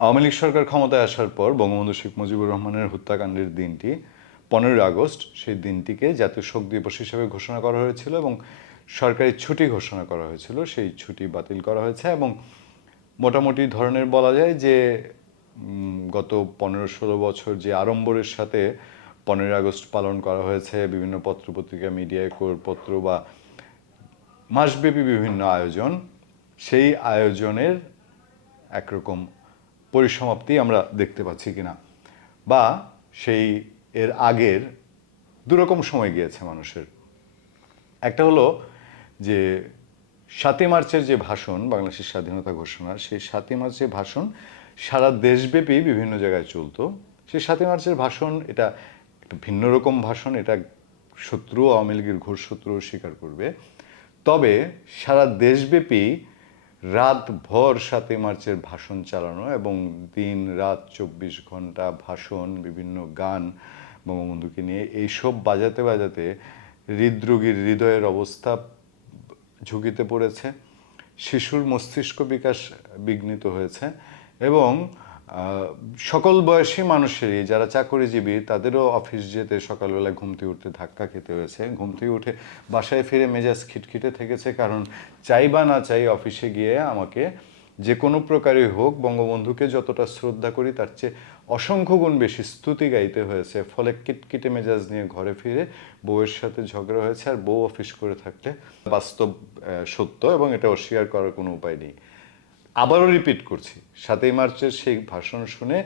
আওয়ামী লীগ সরকার ক্ষমতায় আসার পর বঙ্গবন্ধু শেখ মুজিবুর রহমানের হত্যাকাণ্ডের দিনটি 15ই আগস্ট, সেই দিনটিকে জাতীয় শোক দিবস হিসেবে ঘোষণা করা হয়েছিল এবং সরকারি ছুটি ঘোষণা করা হয়েছিল। সেই ছুটি বাতিল করা হয়েছে এবং মোটামুটি ধরনের বলা যায় যে গত 15-16 বছর যে আড়ম্বরের সাথে 15ই আগস্ট পালন করা হয়েছে, বিভিন্ন পত্রপত্রিকা, মিডিয়ায় পত্র বা মাসব্যাপী বিভিন্ন আয়োজন, সেই আয়োজনের একরকম পরিসমাপ্তি আমরা দেখতে পাচ্ছি কিনা, বা সেই এর আগের দুরকম সময় গিয়েছে মানুষের। একটা হলো যে 7ই মার্চের যে ভাষণ, বাংলাদেশের স্বাধীনতা ঘোষণা, সেই 7ই মার্চের ভাষণ সারা দেশব্যাপী বিভিন্ন জায়গায় চলতো। সেই 7ই মার্চের ভাষণ এটা একটা ভিন্ন রকম ভাষণ, এটা শত্রু, আওয়ামী লীগের ঘোর শত্রু স্বীকার করবে। তবে সারা দেশব্যাপী রাতভর 7ই মার্চের ভাষণ চালানো এবং দিন রাত 24 ঘন্টা ভাষণ, বিভিন্ন গান বঙ্গবন্ধুকে নিয়ে, এইসব বাজাতে বাজাতে হৃদরোগীর হৃদয়ের অবস্থা ঝুঁকিতে পড়েছে, শিশুর মস্তিষ্ক বিকাশ বিঘ্নিত হয়েছে এবং সকল বয়সী মানুষেরই, যারা চাকরিজীবী, তাদেরও অফিস যেতে সকালবেলায় ঘুম থেকে উঠতে ধাক্কা খেতে হয়েছে। ঘুম থেকে উঠে বাসায় ফিরে মেজাজ খিটখিটে থেকেছে, কারণ চাই বা না চাই অফিসে গিয়ে আমাকে যে কোনো প্রকারই হোক বঙ্গবন্ধুকে যতটা শ্রদ্ধা করি তার চেয়ে অসংখ্য গুণ বেশি স্তুতি গাইতে হয়েছে। ফলে কিটকিটে মেজাজ নিয়ে ঘরে ফিরে বউয়ের সাথে ঝগড়া হয়েছে। আর বউ অফিস করে থাকলে বাস্তব সত্য, এবং এটা অস্বীকার করার কোনো উপায় নেই। আবারও রিপিট করছি, 7ই মার্চের সেই ভাষণ শুনে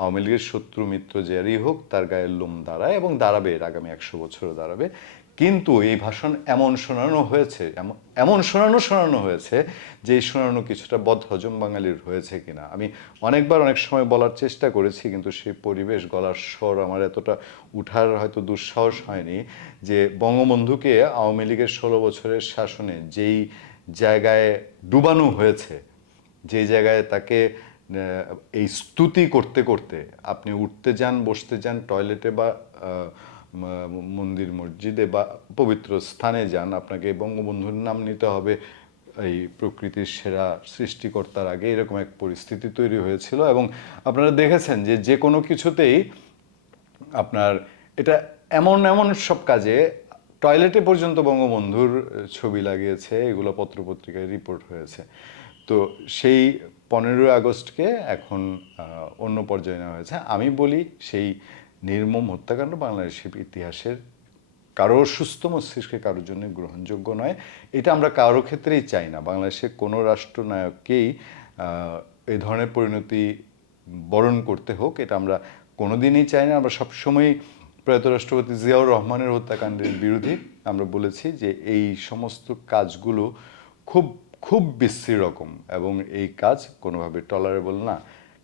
আওয়ামী লীগের শত্রু মিত্র যারই হোক তার গায়ের লোম দাঁড়ায়, এবং দাঁড়াবে, এর আগামী 100 বছরও দাঁড়াবে। কিন্তু এই ভাষণ এমন শোনানো হয়েছে, এমন শোনানো হয়েছে যে এই শোনানো কিছুটা বদহজম বাঙালির হয়েছে কিনা। আমি অনেকবার অনেক সময় বলার চেষ্টা করেছি, কিন্তু সেই পরিবেশ, গলার স্বর আমার এতটা উঠার হয়তো দুঃসাহস হয়নি যে বঙ্গবন্ধুকে আওয়ামী লীগের 16 বছরের শাসনে যেই জায়গায় ডুবানো হয়েছে, যে জায়গায় তাকে এই স্তুতি করতে করতে আপনি উঠতে যান, বসতে যান, টয়লেটে বা মন্দির মসজিদে বা পবিত্র স্থানে যান, আপনাকে বঙ্গবন্ধুর নাম নিতে হবে এই প্রকৃতির সেরা সৃষ্টিকর্তার আগে, এরকম এক পরিস্থিতি তৈরি হয়েছিল। এবং আপনারা দেখেছেন যে যে কোনো কিছুতেই আপনার এটা এমন এমন সব কাজে, টয়লেটে পর্যন্ত বঙ্গবন্ধুর ছবি লাগিয়েছে, এগুলো পত্রপত্রিকায় রিপোর্ট হয়েছে। তো সেই 15ই আগস্টকে এখন অন্য পর্যায়ে নেওয়া হয়েছে। আমি বলি, সেই নির্মম হত্যাকাণ্ড বাংলাদেশের ইতিহাসের কারো সুস্থ মস্তিষ্কে কারোর জন্য গ্রহণযোগ্য নয়। এটা আমরা কারো ক্ষেত্রেই চাই না। বাংলাদেশের কোনো রাষ্ট্রনায়ককেই এই ধরনের পরিণতি বরণ করতে হোক, এটা আমরা কোনোদিনই চাই না। আমরা সবসময়ই প্রয়াত রাষ্ট্রপতি জিয়াউর রহমানের হত্যাকাণ্ডের বিরোধী। আমরা বলেছি যে এই সমস্ত কাজগুলো খুব খুব বিশ্রী রকম, এবং এই কাজ কোনোভাবে টলারেবল না।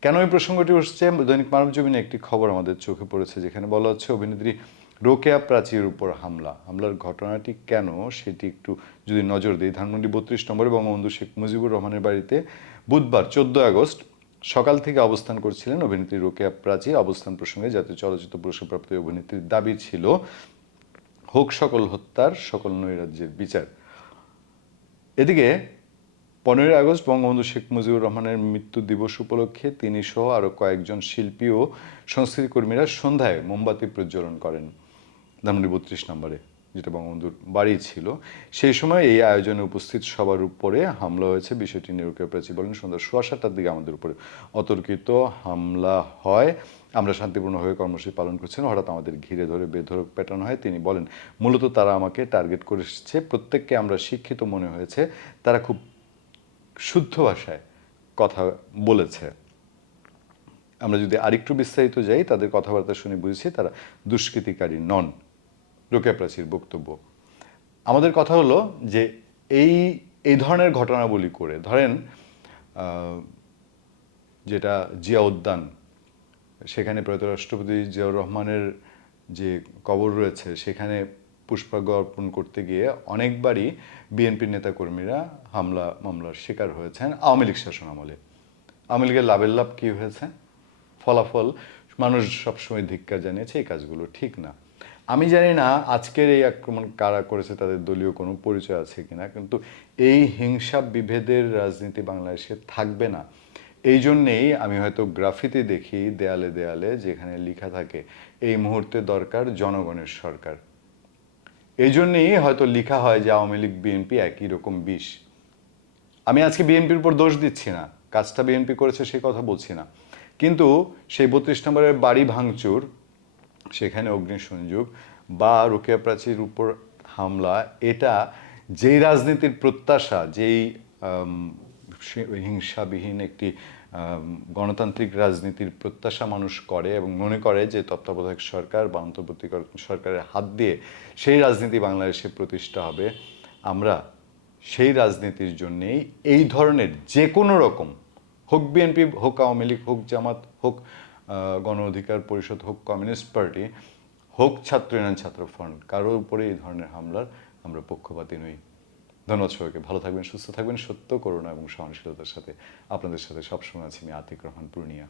কেন এই প্রসঙ্গটি উঠছে? দৈনিক মানবজমিনে একটি খবর আমাদের চোখে পড়েছে, যেখানে বলা হচ্ছে অভিনেত্রী রোকেয়া প্রাচীর উপর হামলার ঘটনাটি কেন, সেটি একটু যদি নজর দিই। ধানমন্ডি 32 নম্বরে বঙ্গবন্ধু শেখ মুজিবুর রহমানের বাড়িতে বুধবার 14 আগস্ট সকাল থেকে অবস্থান করছিলেন অভিনেত্রী রোকেয়া প্রাচী। অবস্থান প্রসঙ্গে জাতীয় চলচ্চিত্র পুরস্কারপ্রাপ্ত অভিনেত্রীর দাবি ছিল, হোক সকল হত্যার, সকল নৈরাজ্যের বিচার। এদিকে 15ই আগস্ট বঙ্গবন্ধু শেখ মুজিবুর রহমানের মৃত্যু দিবস উপলক্ষে তিনি সহ আরও কয়েকজন শিল্পী ও সংস্কৃতিকর্মীরা সন্ধ্যায় মোমবাতি প্রজ্বলন করেন ধানমন্ডি 32 নম্বরে, যেটা বঙ্গবন্ধুর বাড়ি ছিল। সেই সময় এই আয়োজনে উপস্থিত সবার উপরে হামলা হয়েছে। বিষয়টি নিয়ে রোকেয়া প্রাচী বলেন, সন্ধ্যা 7:15টার দিকে আমাদের উপরে অতর্কিত হামলা হয়। আমরা শান্তিপূর্ণভাবে কর্মসূচি পালন করছিলাম, হঠাৎ আমাদের ঘিরে ধরে বেধড়ক পেটানো হয়। তিনি বলেন, মূলত তারা আমাকে টার্গেট করেছে, প্রত্যেককে আমরা শিক্ষিত মনে হয়েছে, তারা খুব শুদ্ধ ভাষায় কথা বলেছে। আমরা যদি আরেকটু বিস্তারিত যাই, তাদের কথাবার্তা শুনে বুঝেছি তারা দুষ্কৃতিকারী নন। রোকেয়া প্রাচীর বক্তব্য। আমাদের কথা হলো যে এই এই ধরনের ঘটনাবলী করে, ধরেন যেটা জিয়া উদ্যান, সেখানে প্রয়াত রাষ্ট্রপতি জিয়াউর রহমানের যে কবর রয়েছে, সেখানে পুষ্পার্ঘ্য অর্পণ করতে গিয়ে অনেকবারই বিএনপির নেতাকর্মীরা মামলার শিকার হয়েছেন আওয়ামী লীগ শাসন আমলে। আওয়ামী লীগের লাভের লাভ কী হয়েছে? ফলাফল মানুষ সবসময় ধিক্কার জানিয়েছে, এই কাজগুলো ঠিক না। আমি জানি না আজকের এই আক্রমণ কারা করেছে, তাদের দলীয় কোনো পরিচয় আছে কিনা, কিন্তু এই হিংসা বিভেদের রাজনীতি বাংলাদেশে থাকবে না। এই জন্যেই আমি হয়তো গ্রাফিতি দেখি দেয়ালে দেয়ালে যেখানে লেখা থাকে এই মুহূর্তে দরকার জনগণের সরকার। এই জন্যেই হয়তো লেখা হয় যে আওয়ামী লীগ বিএনপি একই রকম বিষ। আমি আজকে বিএনপির উপর দোষ দিচ্ছি না, কাজটা বিএনপি করেছে সে কথা বলছি না, কিন্তু সেই ৩২ নম্বরের বাড়ি ভাঙচুর, সেখানে অগ্নিসংযোগ বা রোকেয়া প্রাচীর উপর হামলা, এটা যেই রাজনীতির প্রত্যাশা, যেই হিংসাবিহীন একটি গণতান্ত্রিক রাজনীতির প্রত্যাশা মানুষ করে এবং মনে করে যে তত্ত্বাবধায়ক সরকার বা অন্তর্বর্তীকালীন সরকারের হাত দিয়ে সেই রাজনীতি বাংলাদেশে প্রতিষ্ঠা হবে, আমরা সেই রাজনীতির জন্যেই এই ধরনের যে কোনো রকম, হোক বিএনপি, হোক আওয়ামী লীগ, হোক জামাত, হোক গণ অধিকার পরিষদ, হোক কমিউনিস্ট পার্টি, হোক ছাত্র ইউনিয়ন, ছাত্র ফ্রন্ট, কারোর উপরে এই ধরনের হামলার আমরা পক্ষপাতী নই। ধন্যবাদ সবাইকে, ভালো থাকবেন, সুস্থ থাকবেন, সত্য, করুণা এবং সহনশীলতার সাথে আপনাদের সাথে সবসময় আছি আমি আতিক রহমান পূর্ণিয়া।